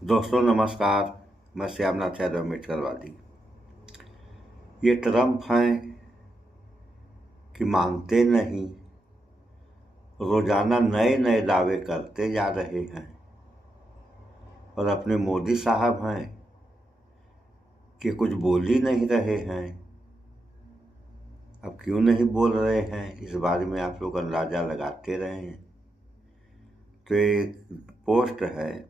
दोस्तों नमस्कार। मैं श्यामनाथ यादव अम्बेडकरवादी। ये ट्रम्प हैं कि मानते नहीं, रोजाना नए नए दावे करते जा रहे हैं। और अपने मोदी साहब हैं कि कुछ बोल ही नहीं रहे हैं। अब क्यों नहीं बोल रहे हैं, इस बारे में आप लोग अंदाजा लगाते रहे हैं। तो एक पोस्ट है,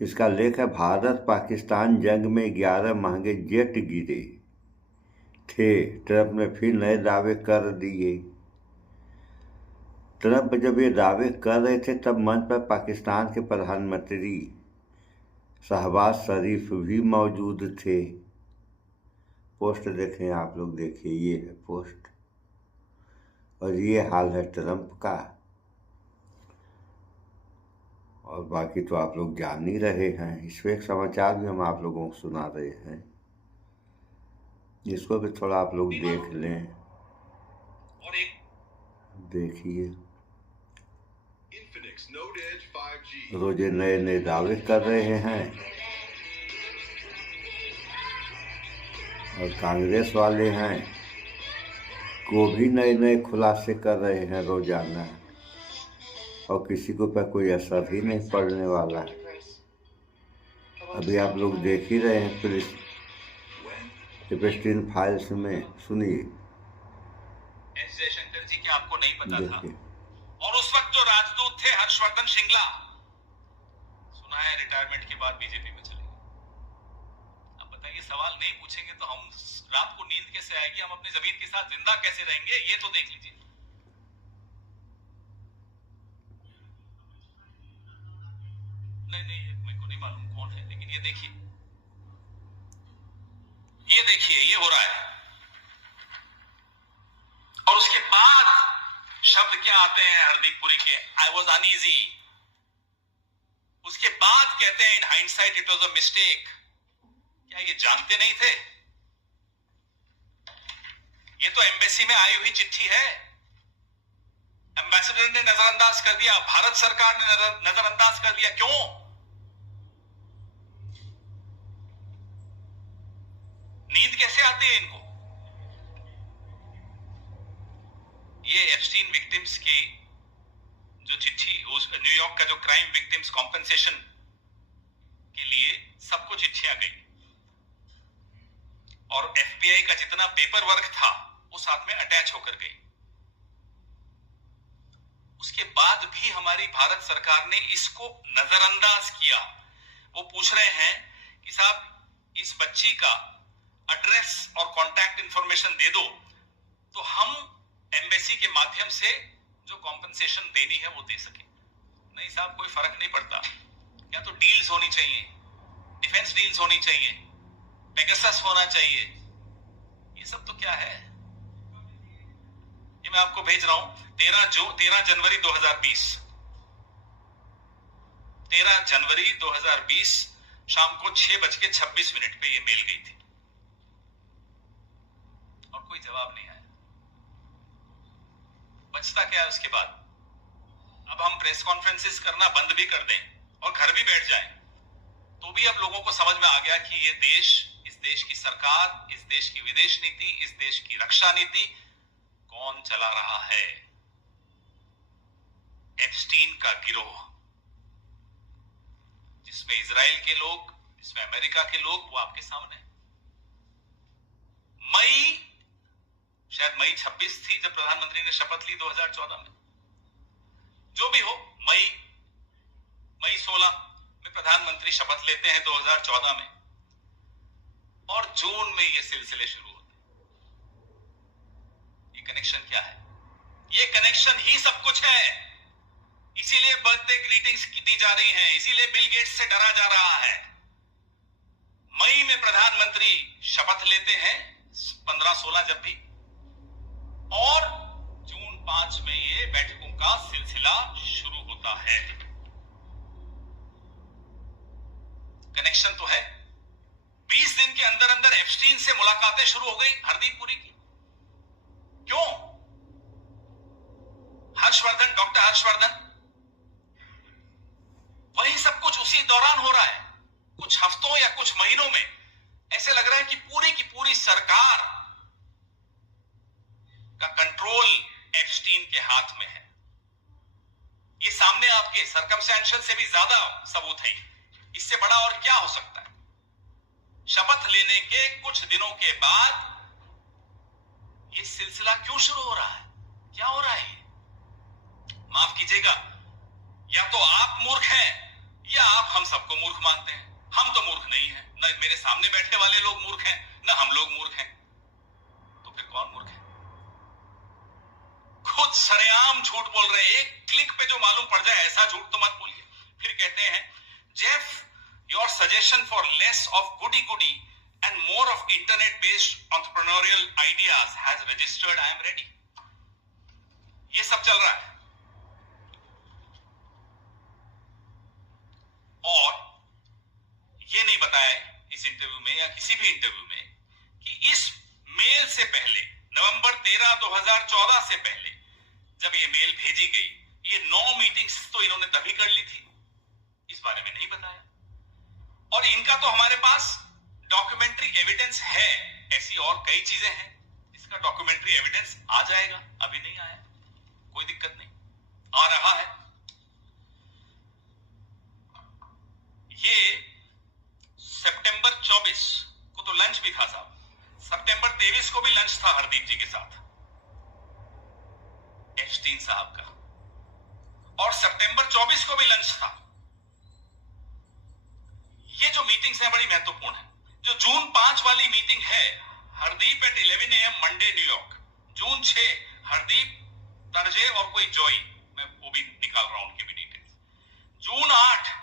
इसका लेख है, भारत पाकिस्तान जंग में 11 महंगे जेट गिरे थे, ट्रंप ने फिर नए दावे कर दिए। ट्रंप जब ये दावे कर रहे थे तब मंच पर पाकिस्तान के प्रधानमंत्री शहबाज शरीफ भी मौजूद थे। पोस्ट देखें आप लोग, देखिए ये है पोस्ट, और ये हाल है ट्रंप का। और बाकी तो आप लोग जान ही रहे हैं। इस पर एक समाचार भी हम आप लोगों को सुना रहे हैं, इसको भी थोड़ा आप लोग देख लें। देखिए, रोजे नए नए दावे कर रहे हैं और कांग्रेस वाले हैं वो भी नए नए खुलासे कर रहे हैं रोजाना, और किसी को पर कोई असर ही नहीं पड़ने वाला है। अभी आप लोग देख ही रहे हैं पुलिस एप्स्टीन फाइल्स में। सुनिए, एस जयशंकर जी के आपको नहीं पता था, और उस वक्त जो राजदूत थे हर्षवर्धन श्रृंगला, सुना है रिटायरमेंट के बाद बीजेपी में चले गए। अब बताइए, सवाल नहीं पूछेंगे तो हम रात को नींद कैसे आएगी, हम अपनी जमीन के साथ जिंदा कैसे रहेंगे, ये तो देख लीजिए। नहीं, मेरे को नहीं मालूम कौन है, लेकिन ये देखिए, ये हो रहा है। और उसके बाद शब्द क्या आते हैं हरदीप पुरी के, आई वॉज अनईजी। उसके बाद कहते हैं, in hindsight it was a mistake. क्या ये जानते नहीं थे? ये तो एम्बेसी में आई हुई चिट्ठी है, एम्बेसडर ने नजरअंदाज कर दिया, भारत सरकार ने नजरअंदाज कर दिया। क्यों? नींद कैसे आती है इनको? ये एप्स्टीन विक्टिम्स की जो चिट्ठी, उस न्यूयॉर्क का जो क्राइम विक्टिम्स कॉम्पेंसेशन के लिए सबको चिट्ठियां गई, और एफबीआई का जितना पेपर वर्क था वो साथ में अटैच होकर गई। उसके बाद भी हमारी भारत सरकार ने इसको नजरअंदाज किया। वो पूछ रहे हैं कि साहब, इस बच्ची का एड्रेस और कांटेक्ट इंफॉर्मेशन दे दो तो हम एम्बेसी के माध्यम से जो कॉम्पेंसेशन देनी है वो दे सके। नहीं साहब, कोई फर्क नहीं पड़ता, या तो डील्स होनी चाहिए, डिफेंस डील्स होनी चाहिए, पेगासस होना चाहिए। ये सब तो क्या है? ये मैं आपको भेज रहा हूं, 13 जनवरी 2020, 13 जनवरी 2020 शाम को 6:26 पे ये मेल गई थी, और कोई जवाब नहीं आया। बचता क्या है उसके बाद? अब हम प्रेस कॉन्फ्रेंसेस करना बंद भी कर दें और घर भी बैठ जाएं, तो भी अब लोगों को समझ में आ गया कि ये देश, इस देश की सरकार, इस देश की विदेश नीति, इस देश की रक्षा नीति कौन चला रहा है? एप्स्टीन का गिरोह, जिसमें इजराइल के लोग, जिसमें अमेरिका के लोग, वो आपके सामने। शायद मई 26 थी जब प्रधानमंत्री ने शपथ ली 2014 में। जो भी हो, मई 16 में प्रधानमंत्री शपथ लेते हैं 2014 में, और जून में ये सिलसिले शुरू होते हैं। ये कनेक्शन क्या है? ये कनेक्शन ही सब कुछ है। इसीलिए बर्थडे ग्रीटिंग्स दी जा रही हैं, इसीलिए बिल गेट्स से डरा जा रहा है। मई में प्रधानमंत्री शपथ लेते हैं, 15-16 जब भी, और जून 5 में ये बैठकों का सिलसिला शुरू होता है। कनेक्शन तो है। 20 दिन के अंदर अंदर एप्स्टीन से मुलाकातें शुरू हो गई हरदीप पुरी की। क्यों? डॉक्टर हर्षवर्धन और ये सब कुछ उसी दौरान हो रहा है। कुछ हफ्तों या कुछ महीनों में ऐसे लग रहा है कि पूरी की पूरी सरकार का कंट्रोल एप्स्टीन के हाथ में है। ये सामने आपके सर्कमस्टेंशियल से भी ज्यादा सबूत है। इससे बड़ा और क्या हो सकता है? शपथ लेने के कुछ दिनों के बाद ये सिलसिला क्यों शुरू हो रहा है? क्या हो रहा है? माफ कीजिएगा, या तो आप मूर्ख हैं या आप हम सबको मूर्ख मानते हैं। हम तो मूर्ख नहीं हैं, न मेरे सामने बैठे वाले लोग मूर्ख हैं, न हम लोग मूर्ख हैं। तो फिर कौन मूर्ख है? खुद सरेआम झूठ बोल रहे हैं। एक क्लिक पे जो मालूम पड़ जाए ऐसा झूठ तो मत बोलिए। फिर कहते हैं, Jeff, your suggestion for less of goody goody and more of internet based entrepreneurial ideas has registered, I am ready. ये सब चल रहा है। और ये नहीं बताया इस इंटरव्यू में या किसी भी इंटरव्यू में कि इस मेल से पहले, नवंबर 13, 2014 से पहले जब ये मेल भेजी गई, ये 9 मीटिंग्स तो इन्होंने तभी कर ली थी। इस बारे में नहीं बताया। और इनका तो हमारे पास डॉक्यूमेंट्री एविडेंस है। ऐसी और कई चीजें हैं जिसका डॉक्यूमेंट्री एविडेंस आ जाएगा। अभी नहीं आया, कोई दिक्कत नहीं, आ रहा है। ये सितंबर 24 को तो लंच भी था साहब। सितंबर 23 को भी लंच था हरदीप जी के साथ, एप्स्टीन साहब का। और सितंबर 24 को भी लंच था। ये जो मीटिंग्स हैं बड़ी महत्वपूर्ण है। जो जून 5 वाली मीटिंग है, Hardeep at 11 AM Monday New York. June 6 Hardeep, तनजे और कोई जॉय, मैं वो भी निकाल रहा हूं उनके भी details. June 8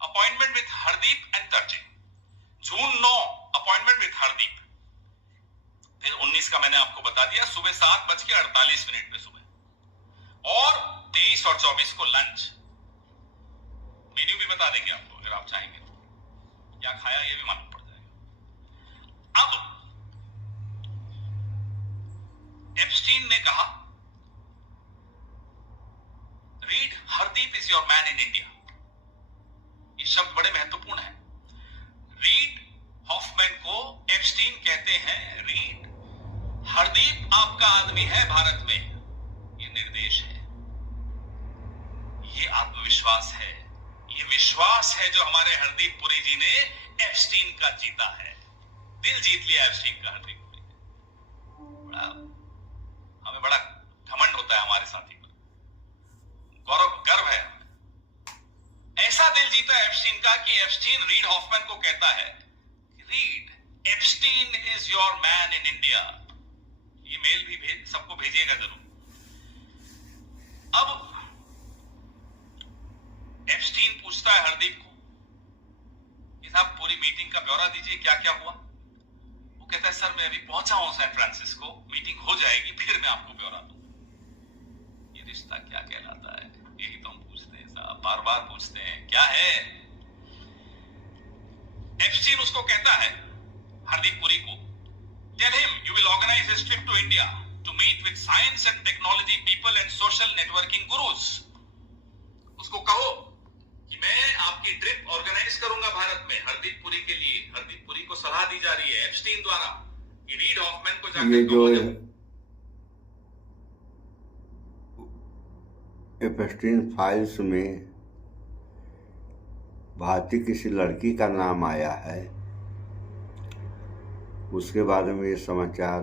appointment with Hardeep and तर्जे। June 9 appointment with Hardeep. फिर 19 का मैंने आपको बता दिया, सुबह 7:48 पे सुबह। और 23 और 24 को लंच। मेन्यू भी बता देंगे आपको अगर आप चाहेंगे तो, क्या खाया ये भी मालूम पड़ जाएगा। अब एप्स्टीन ने कहा, read Hardeep is your man in India. ये शब्द बड़े महत्वपूर्ण है। रीड हॉफमैन को एप्स्टीन कहते हैं रीड, हरदीप आपका आदमी है भारत में। ये निर्देश है, ये आत्मविश्वास है, ये विश्वास है जो हमारे हरदीप पुरी जी ने एप्स्टीन का जीता है। दिल जीत लिया एप्स्टीन का हरदीप पुरी ने। बड़ा हमें बड़ा घमंड होता है हमारे साथी पर, गौरव गर्व है। ऐसा दिल जीता एप्स्टीन का कि एप्स्टीन रीड हॉफमैन को कहता है, read, Epstein is your man in India. ये मेल भी सबको भेजिएगा जरूर। अब एप्स्टीन पूछता है हरदीप को कि साहब पूरी मीटिंग का ब्यौरा दीजिए, क्या क्या हुआ। वो कहता है, सर मैं अभी पहुंचा हूं सैन फ्रांसिस्को, मीटिंग हो जाएगी फिर मैं आपको ब्यौरा दूंगा। ये रिश्ता क्या कहलाता है? यही तो हम पूछते हैं साहब, बार बार पूछते हैं, क्या है। एप्स्टीन उसको कहता है, हरदीप पुरी को, tell him you will organise his trip to India to meet with science and technology people and social networking gurus. उसको कहो कि मैं आपकी ट्रिप ऑर्गेनाइज करूंगा भारत में हरदीप पुरी के लिए। हरदीप पुरी को सलाह दी जा रही है एप्स्टीन द्वारा कि रीड हॉफमैन को जाकर ये जो एप्स्टीन फाइल्स में भारतीय किसी लड़की का नाम आया है, उसके बारे में ये समाचार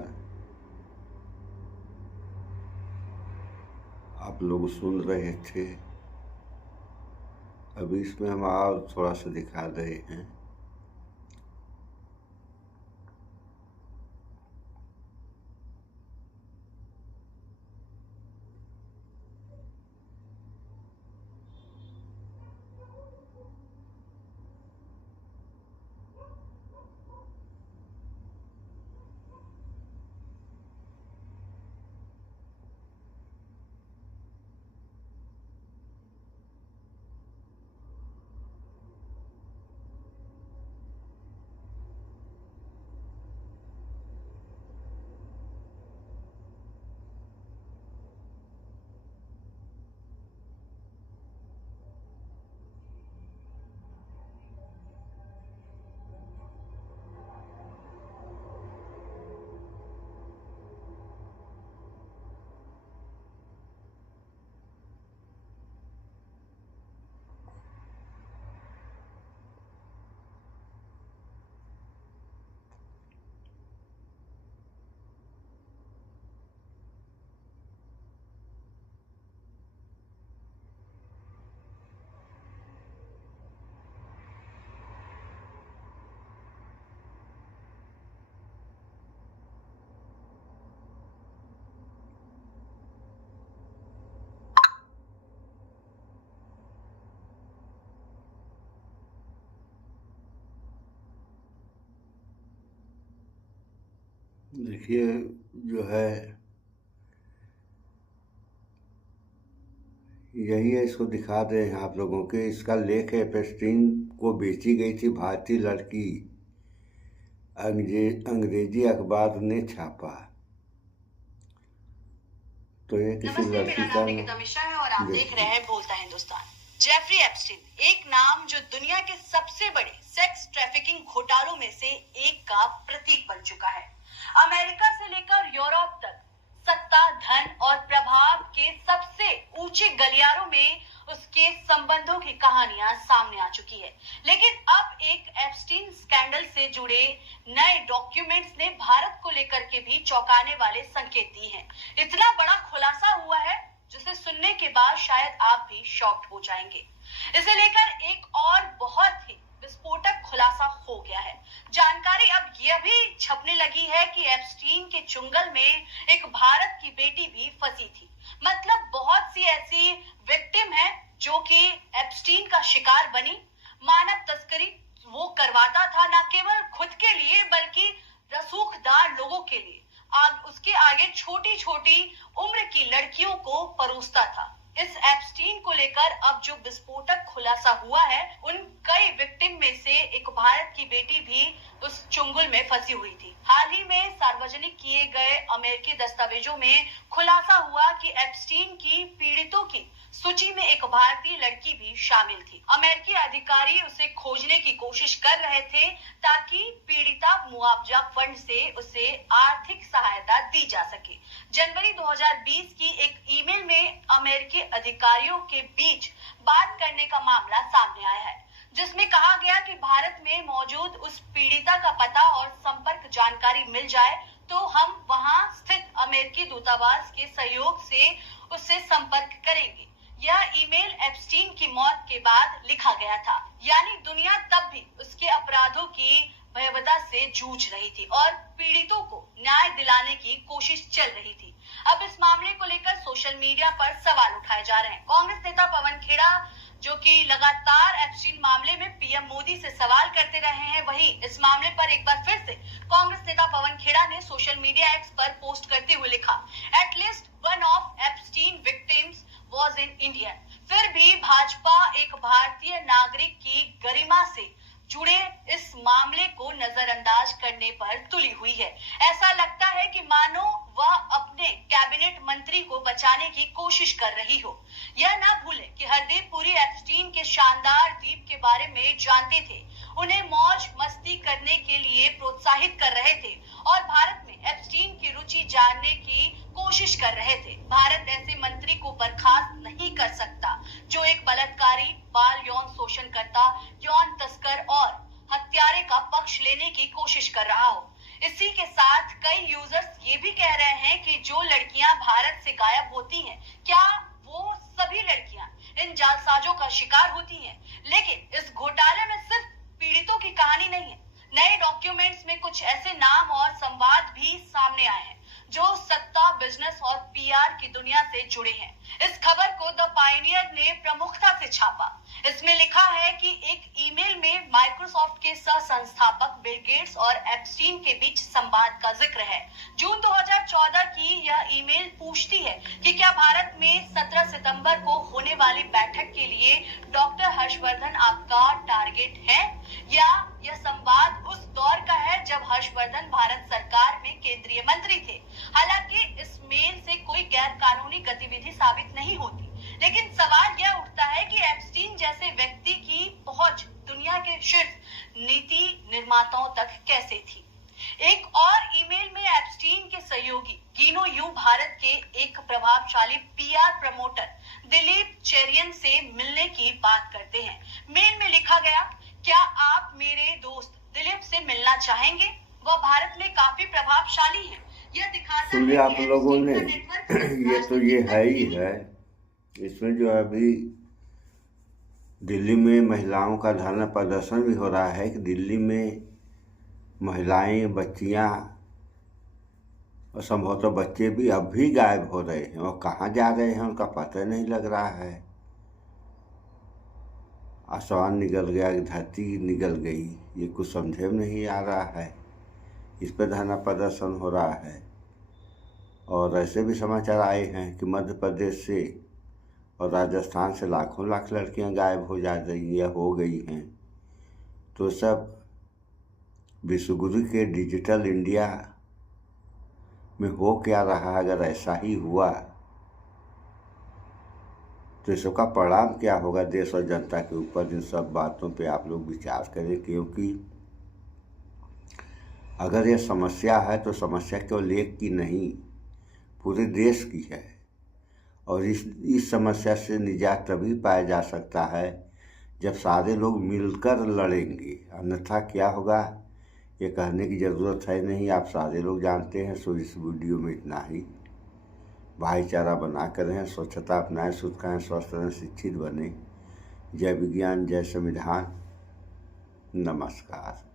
आप लोग सुन रहे थे। अभी इसमें हम और थोड़ा सा दिखा रहे हैं। देखिए, जो है यही है, इसको दिखा रहे हैं आप लोगों के। इसका लेख है, एप्स्टीन को बेची गई थी भारतीय लड़की, अंग्रेजी अखबार ने छापा। तो ये किसी नमस्ते, लड़की मेरा का नाम निकिता मिश्रा है और आप देख रहे हैं बोलता हिंदुस्तान। जेफरी एप्स्टीन, एक नाम जो दुनिया के सबसे बड़े सेक्स ट्रैफिकिंग घोटालों में से एक का प्रतीक बन चुका है। अमेरिका से लेकर यूरोप तक सत्ता, धन और प्रभाव के सबसे ऊंचे गलियारों में उसके संबंधों की कहानियां सामने आ चुकी है। लेकिन अब एक एप्स्टीन स्कैंडल से जुड़े नए डॉक्यूमेंट्स ने भारत को लेकर के भी चौंकाने वाले संकेत दिए हैं। इतना बड़ा खुलासा हुआ है जिसे सुनने के बाद शायद आप भी शॉक्ड हो जाएंगे। इसे लेकर एक और बहुत ही विस्फोटक खुलासा हो गया है। जानकारी अब यह भी छपने लगी है कि एप्स्टीन के चुंगल में एक भारत की बेटी भी फंसी थी। मतलब बहुत सी ऐसी विक्टिम है जो कि एप्स्टीन का शिकार बनी। मानव तस्करी वो करवाता था न केवल खुद के लिए बल्कि रसूखदार लोगों के लिए। उसके आगे छोटी छोटी उम्र की लड़कियों को परोसता था। इस एप्स्टीन को लेकर अब जो विस्फोटक खुलासा हुआ है, उन कई विक्टिम में से एक भारत की बेटी भी उस चुंगल में फंसी हुई थी। हाल ही में सार्वजनिक किए गए अमेरिकी दस्तावेजों में खुलासा हुआ कि एप्स्टीन की पीड़ितों की सूची में एक भारतीय लड़की भी शामिल थी। अमेरिकी अधिकारी उसे खोजने की कोशिश कर रहे थे ताकि पीड़िता मुआवजा फंड से उसे आर्थिक सहायता दी जा सके। जनवरी 2020 की एक ईमेल में अमेरिकी अधिकारियों के बीच बात करने का मामला सामने आया है, जिसमें कहा गया कि भारत में मौजूद उस पीड़िता का पता और संपर्क जानकारी मिल जाए तो हम वहां स्थित अमेरिकी दूतावास के सहयोग से उससे संपर्क करेंगे। यह ईमेल एप्स्टीन की मौत के बाद लिखा गया था। यानी दुनिया तब भी उसके अपराधों की भयावहता से जूझ रही थी और पीड़ितों को न्याय दिलाने की कोशिश चल रही थी। अब इस मामले को लेकर सोशल मीडिया पर सवाल उठाए जा रहे हैं। कांग्रेस नेता पवन खेड़ा, जो कि लगातार एप्स्टीन मामले में पीएम मोदी से सवाल करते रहे हैं, वही इस मामले पर एक बार फिर से कांग्रेस नेता पवन खेड़ा ने सोशल मीडिया एक्स पर पोस्ट करते हुए लिखा, at least one of Epstein victims was in India. फिर भी भाजपा एक भारतीय नागरिक की गरिमा से जुड़े इस मामले को नजरअंदाज करने पर तुली हुई है। ऐसा लगता है कि मानो वह अपने कैबिनेट मंत्री को बचाने की कोशिश कर रही हो। यह ना भूले कि हरदीप पुरी एप्स्टीन के शानदार द्वीप के बारे में जानते थे, उन्हें मौज मस्ती करने के लिए प्रोत्साहित कर रहे थे और भारत में एप्स्टीन की रुचि जानने की कोशिश कर रहे थे। भारत ऐसे मंत्री को बर्खास्त नहीं कर सकता जो एक बलात्कारी, बाल यौन शोषण करता, यौन तस्कर और हत्यारे का पक्ष लेने की कोशिश कर रहा हो। इसी के साथ कई यूजर्स ये भी कह रहे हैं कि जो लड़कियां भारत से गायब होती हैं, क्या वो सभी लड़कियां इन जालसाजों का शिकार होती हैं? लेकिन इस घोटाले में सिर्फ पीड़ितों की कहानी नहीं है। नए डॉक्यूमेंट्स में कुछ ऐसे नाम और संवाद भी सामने आए हैं जो सत्ता, बिजनेस और पीआर की दुनिया से जुड़े हैं। इस खबर को द पायनियर ने प्रमुखता से छापा। इसमें लिखा है कि एक ईमेल में माइक्रोसॉफ्ट के सह संस्थापक बिल गेट्स और एप्स्टीन के बीच संवाद का जिक्र है। जून 2014 की यह ईमेल पूछती है कि क्या भारत में 17 सितंबर को होने वाली बैठक के लिए डॉक्टर हर्षवर्धन आपका टारगेट है, या यह संवाद उस दौर का है जब हर्षवर्धन भारत सरकार में केंद्रीय मंत्री थे। हालांकि इस मेल से कोई गैर कानूनी गतिविधि साबित नहीं होती, लेकिन सवाल यह उठता है कि एप्स्टीन जैसे व्यक्ति की पहुंच दुनिया के शीर्ष नीति निर्माताओं तक कैसे थी। एक और ईमेल में एप्स्टीन के सहयोगी गिनो यू भारत के एक प्रभावशाली पीआर प्रमोटर दिलीप चेरियन से मिलने की बात करते हैं। मेल में लिखा गया, क्या आप मेरे दोस्त दिलीप से मिलना चाहेंगे? वह भारत में काफी प्रभावशाली है। यह दिखाता है आप कि लोगों ने ये तो ये है ही है। इसमें जो अभी दिल्ली में महिलाओं का धरना प्रदर्शन भी हो रहा है कि दिल्ली में महिलाएं, बच्चियां और संभवतः बच्चे भी अब भी गायब हो रहे हैं और कहाँ जा रहे हैं उनका पता नहीं लग रहा है। आसमान निकल गया, धरती निकल गई, ये कुछ समझे में नहीं आ रहा है। इस पर धरना प्रदर्शन हो रहा है। और ऐसे भी समाचार आए हैं कि मध्य प्रदेश से और राजस्थान से लाखों लाख लड़कियां गायब हो जा रही या हो गई हैं। तो सब विश्वगुरु के डिजिटल इंडिया में हो क्या रहा है? अगर ऐसा ही हुआ तो इसका परिणाम क्या होगा देश और जनता के ऊपर? इन सब बातों पे आप लोग विचार करें, क्योंकि अगर यह समस्या है तो समस्या केवल एक की नहीं, पूरे देश की है। और इस समस्या से निजात तभी पाया जा सकता है जब सारे लोग मिलकर लड़ेंगे, अन्यथा क्या होगा ये कहने की ज़रूरत है नहीं, आप सारे लोग जानते हैं। सो इस वीडियो में इतना ही। भाईचारा बनाकर रहें, स्वच्छता अपनाएं, शुद्ध खाएं, स्वस्थ रहें, शिक्षित बने। जय विज्ञान, जय संविधान, नमस्कार।